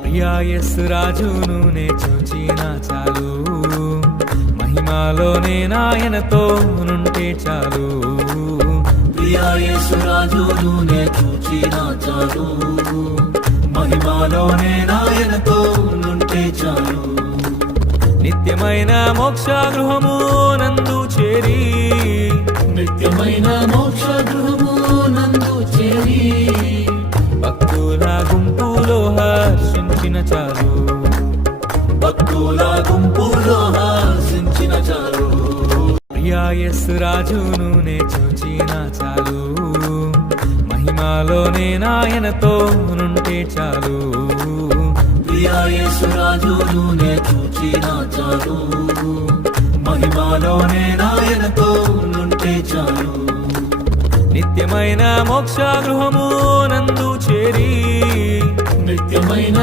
ప్రియా యేసు రాజును నే చూచిన చాలు, మహిమలోనే నాయనతో నుంటే చాలు. ప్రియా యేసు రాజును నే చూచిన చాలు, మహిమలోనే నాయనతో నుంటే చాలు. నిత్యమైన మోక్ష గృహము నందు చేరి, నిత్యమైన మోక్ష గృహము నందు చేరి, భక్తుల గుంపులో హర్షించిన చాలు, భక్తుల గుంపులో హర్షించిన చాలు. ప్రియా యేసు రాజును నే చూచిన చాలు, మహిమలోనే నాయనతో నుంటే చాలు. ప్రియా యేసు రాజును నే చూచిన చాలు, మహిమలోనే నాయనతో నుంటే చాలు. నిత్యమైన మోక్ష గృహము నందు చేరి, నిత్యమైన